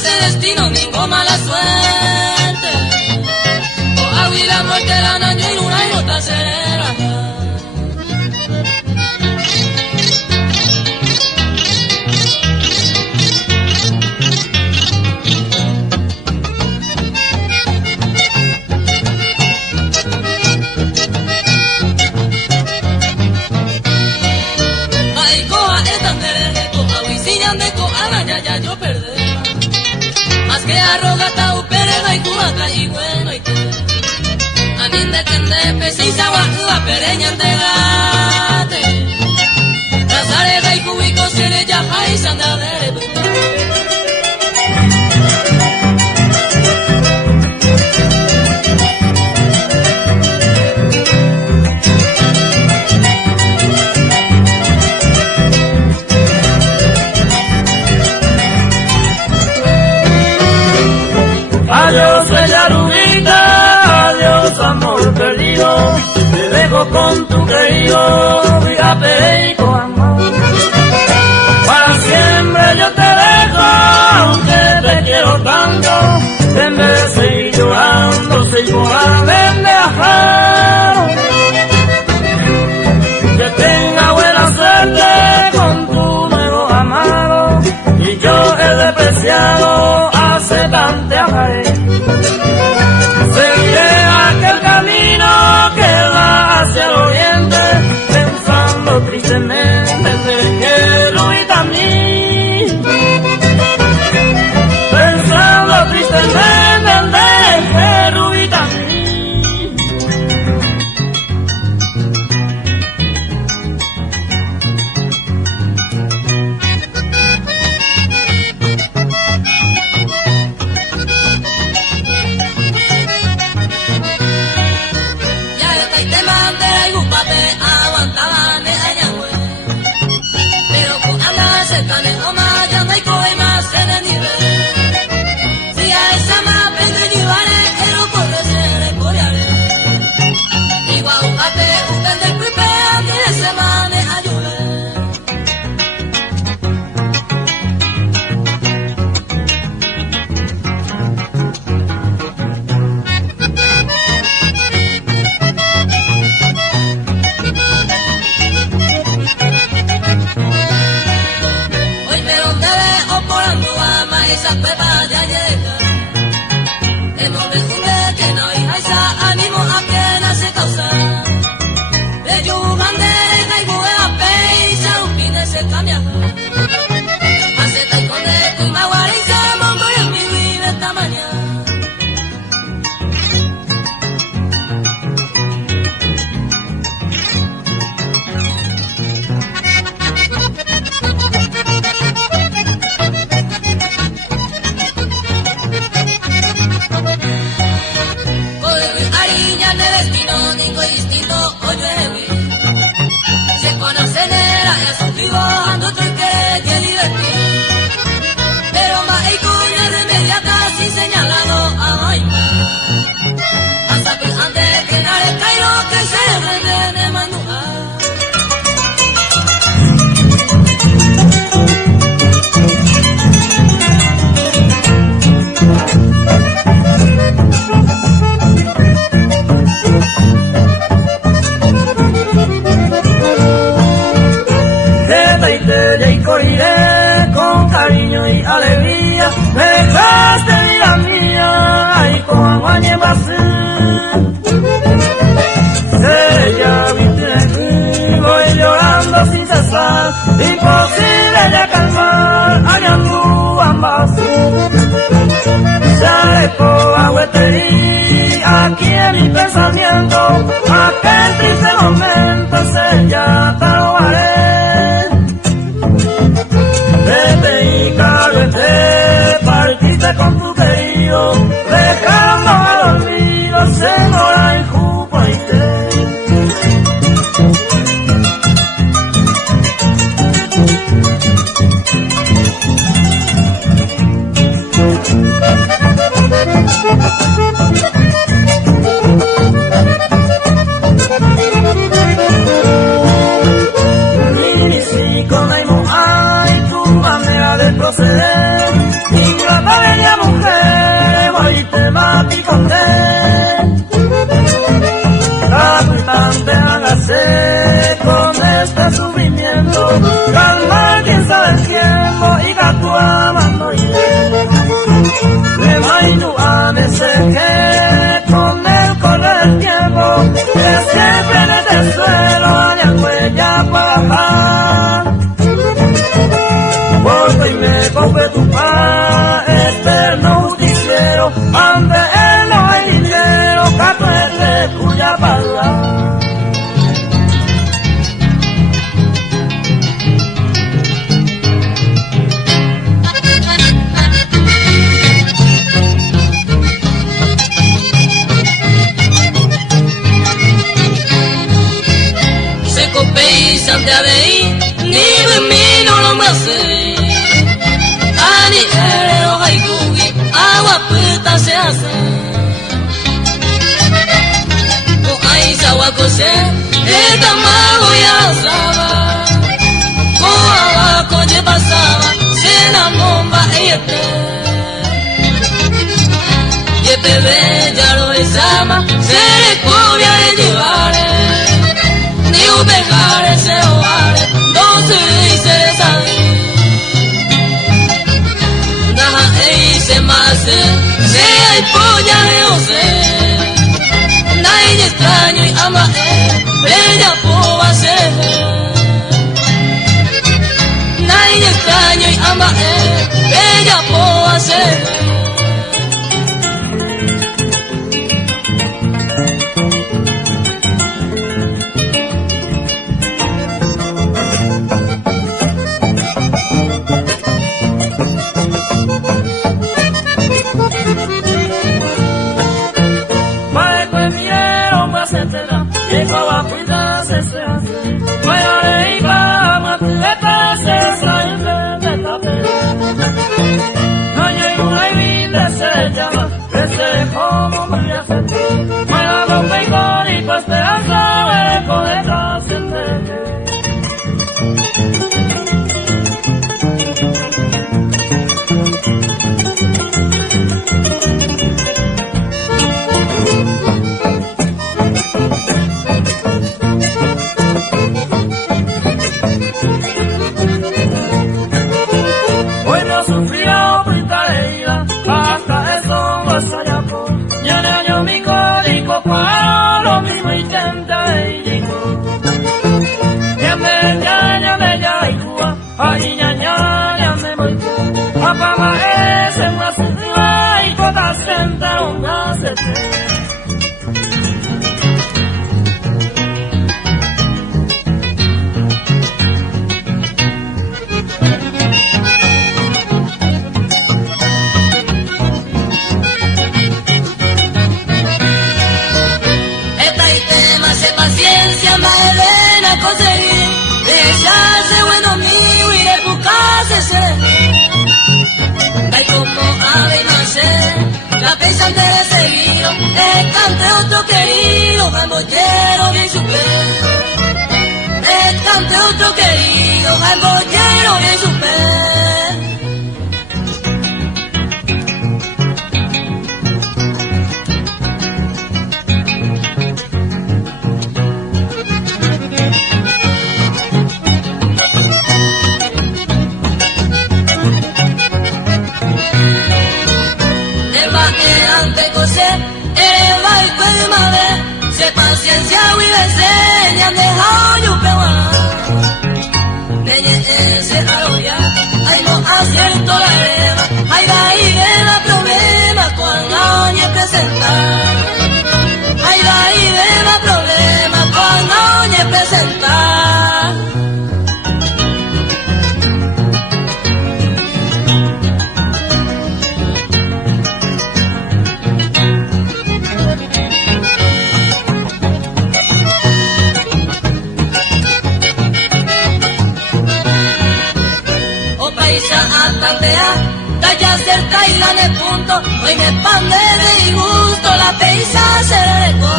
Ese destino, ninguna mala suerte. O agui la muerte, la naño y luna y otra serena. Ay, coa, esta nereje, coa, huisiñan de coa, ya yo perdí. Más que arrogata upereda y cubata y bueno y que a mí de que ne precisa guajua pereña de gate Nazareda y cubico sere ya hay sandalere Adiós bella rubita, adiós amor perdido, te dejo con tu querido Vigape y con amor. Para siempre yo te dejo, aunque te quiero tanto, en vez de seguir llorando, sigo a vendejar. Que tenga buena suerte con tu nuevo amado, y yo he despreciado hace tanto amaré. Seguiré aquel camino que va hacia el oriente, pensando tristemente en Jerubita a mí. Pensando tristemente en Jerubita a mí. esa pepa de llega. En donde usted que no hay esa ánimo apenas se causa. De yugande hay buena peisa un fin de se cambia. Hace tal con de tu maguariza mongo y mi vive esta mañana. Se conocen era ya su vivo ando truque y libertad. Pero más hay cuña de inmediata sin señalado a Maima. Hasta que antes que nadie cairo que se rende de manual. Y corriré con cariño y alegría. Me dejaste vida mía, ay con aguañe basé. Ella viste aquí, voy llorando sin cesar. Imposible ya calmar, añandu ambas. Se alejó a Hueterí, aquí en mi pensamiento. Aquel triste momento, ella te lo haré. Vete y cállate, partiste con tu querido, dejando al olvido, señora y juguete. Proceder, ingrata bella mujer, voy te mati con él. Capitante, hágase con este sufrimiento, calma quien sabe el tiempo y gato amando y él. Le vaino a que con él corre el tiempo, que siempre en este suelo haya huella para bajar. Y me coge tu paz, eterno justiciero, ante él no hay dinero, cato es de cuya palabra. Se copeisan de aveí, ni de mí no lo me hace. Ani erero haikugi, agua puta se hace. Con aisa wakose, esta mago ya usaba. Con abajo ya pasaba, se la bomba ete. Yete bella lo besama, se le cobia de llevare. Ni un pejare se ovare, no se dice de saber. Se más se hay polla de ose. Nadie extraño y ama bella poa ser. Nadie extraño y ama bella poa ser. Hoy no sufrió, paciencia, Magdalena, conseguir dejarse bueno mío y de buscarse ser. Ay, como ave y nacer, la pensante de seguir, el cante otro querido, gambollero bien super. El cante otro querido, gambollero bien super. Paciencia y enseñan de hoyo pewana. Neñe ese aloya, ay no acierto la lema, ay de ahí la problema cuando añe presentar. Ay de ahí la problema cuando añe presentar. Talla cerca y la de punto, hoy me pande de disgusto, la peisa se dejó.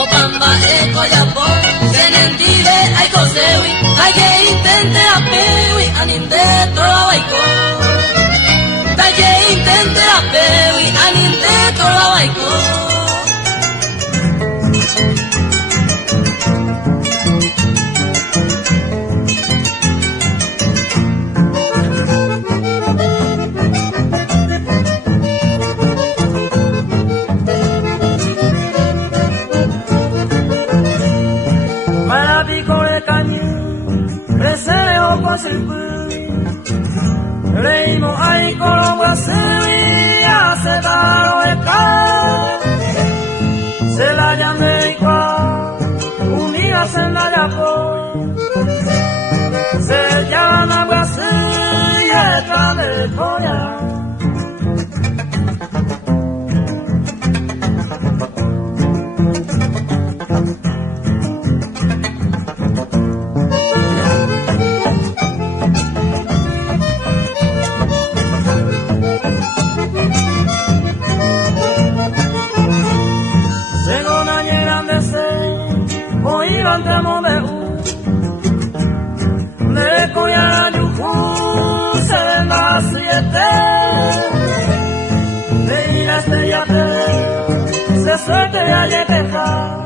O pamba eco ya por, se nentibe, ay cosewi, ay que intente a pewi, aninde todo baiko. Talle intente a pewi, aninde todo baiko. Reino ay colombo se hace daro eka se la llame igual unidas en la yapo se llama Brasil y esta de Corea. Se suerte de alleteja,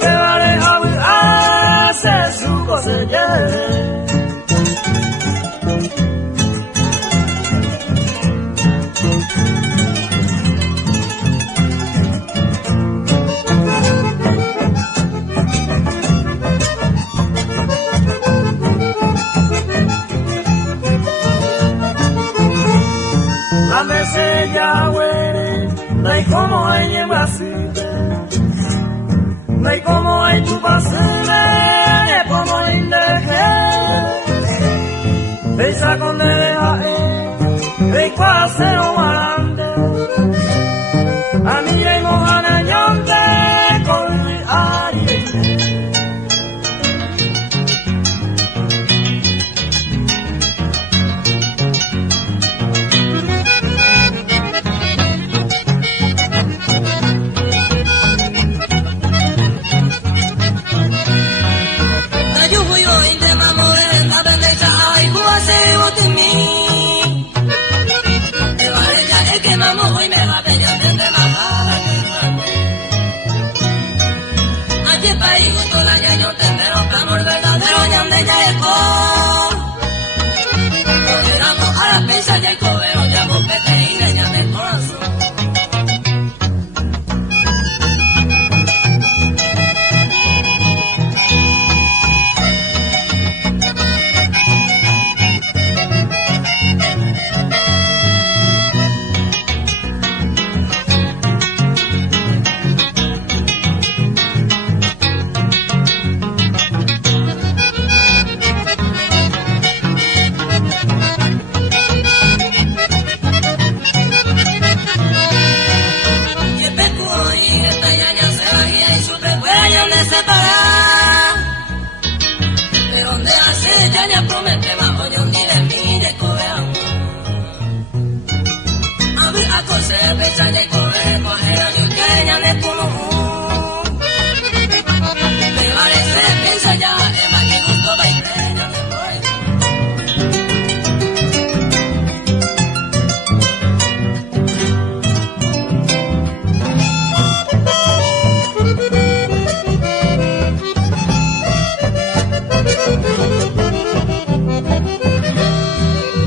que vale hace su cosella. La mesella, no hay como hay en Brasil, no hay como hay tu pasele, como indeje, pesa con deja, ve quase o grande, a mí llegó a nañonte con mi ari. Te vale ya promete bajo yo ni de mí de coreano. A ver a coser becha de correr, cojera yo que ya le puno. Me parece piensa ya, es más que gusto va y ya me voy.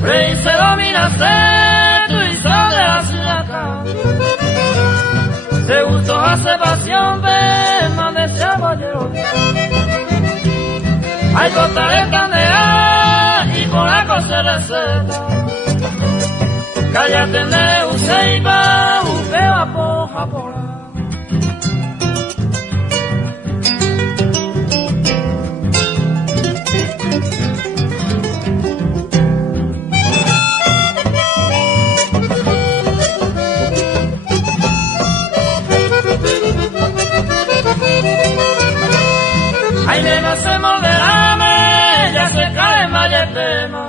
Rey se dominaste, tú y sale hacia acá. Te gustó hace pasión, ven, mandeseaba yo. Hay gotas de candeal y por la cosa receta. Cállate de Useiba, Upea poja por ahí. Ay, nena, se molderame, ya se cae en Valletema.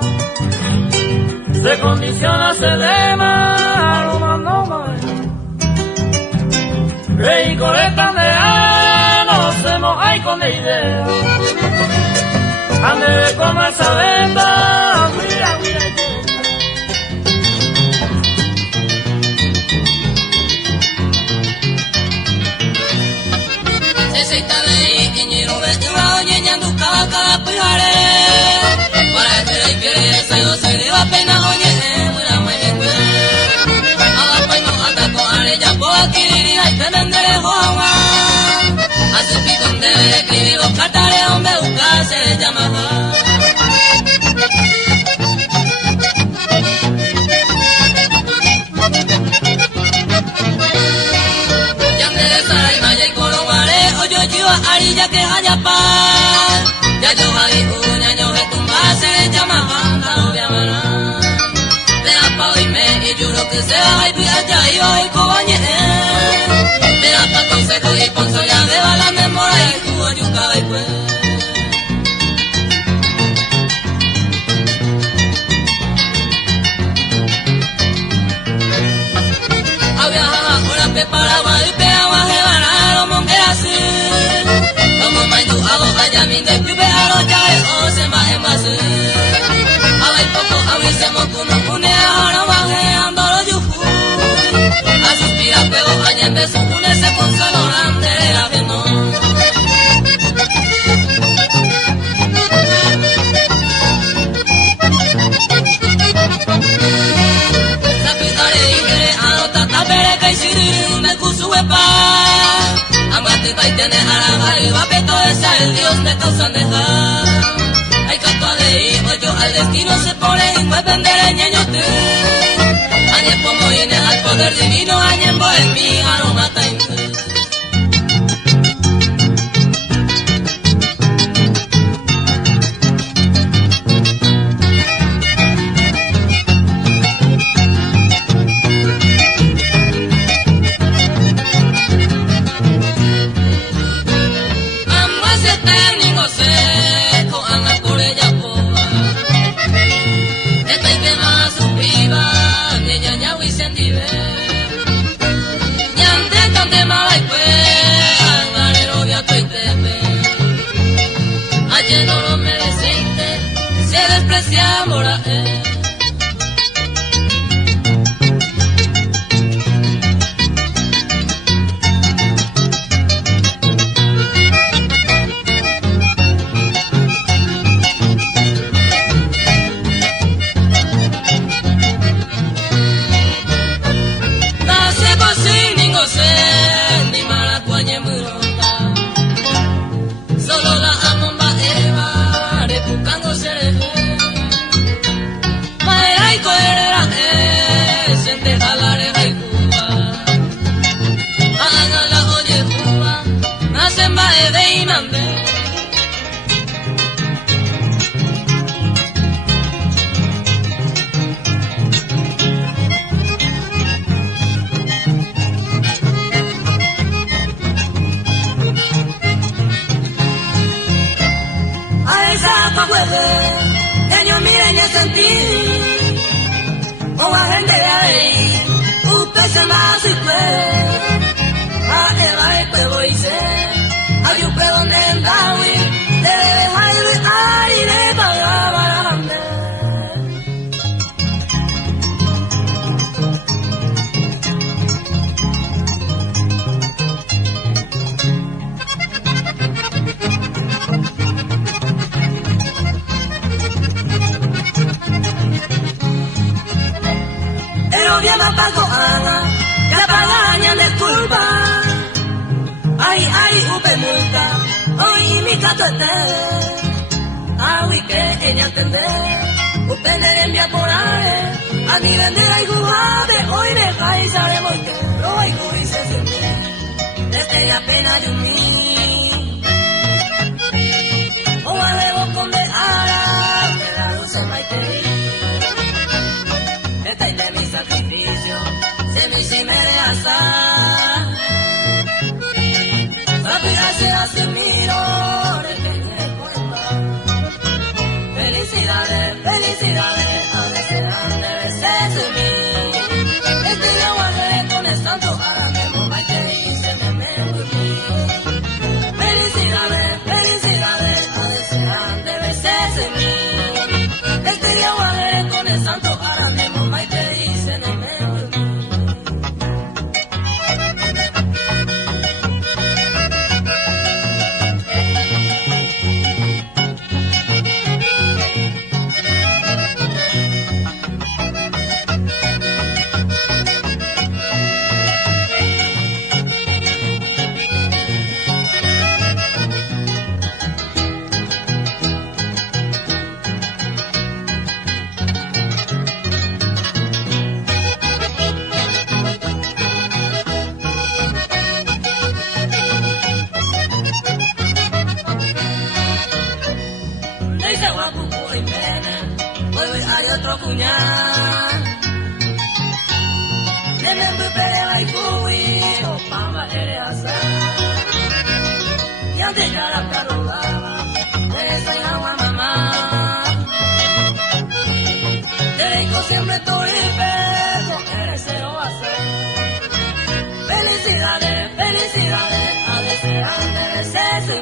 Se condiciona, se dema, aroma no más. Rey coletan de no se moja con de idea. Ande como esa venta, mira, mira, para que la quiere se lo se le va pena oye mira muy bien ahora pues no anda con arella por aquí y hay que vender el joa a su picón debe de escribir los cartares donde buscar se le llama ya me de Saraima y Colombare oye yo a Arilla que haya paz ya yo va y uña yo que tumba se le llama banda obviamente de la pa y me y juro que se va y pilla ya y hoy cobañe de la pa consejo y ponzo ya de bala memoria y jugo yuca y pues había ahora que para y pegaba de banano mongueras como mandu hago allá mi de pibe a los ya o se más en más a ver poco a mí se me ocurre une ahora baje ando lo yufu a suspira pego allá en beso une se consuelo grande la que no sapitare y quiere a los tatapere que hicieron me cusue pa amate y tienes a la barriga peto esa el Dios te causan dejar hay capa de hijo yo al destino se pone y me vender el ñeño te añe como viene al poder divino añe en mi aroma time Amor puede sentir, o a gente de ahí, usted se más si puede, a el pueblo y se, hay un pueblo en el Dawi, debe dejar de aire para barande. Gobierno pago Ana, la pagaña de culpa. Ay, ay, upe multa, hoy mi gato esté. Ay, que ella entende, usted le envía por ahí. A ni vender hay jugade, hoy le cae, sabemos que lo hay que se siente. Desde la pena de un niño. O a debo condenar, que la luz se maite. De mi sacrificio, se me hizo me de azar. Papi, gracias y miro, de que me cuenta. Felicidades, felicidades, a veces de veces en mí. Este yo guardé con el santo, ahora mismo va y te dice, me mí. Felicidades, felicidades, a veces de veces en mí. Este yo guardé con el santo, ahora mismo va y te dice, no me otro cuñado, le me pere la fui, o pamba eres azar. Y antes ya la carolaba, le enseñaba a mamá. Te digo siempre tu hijo, eres cero a ser. Felicidades, felicidades, a veces antes de ser.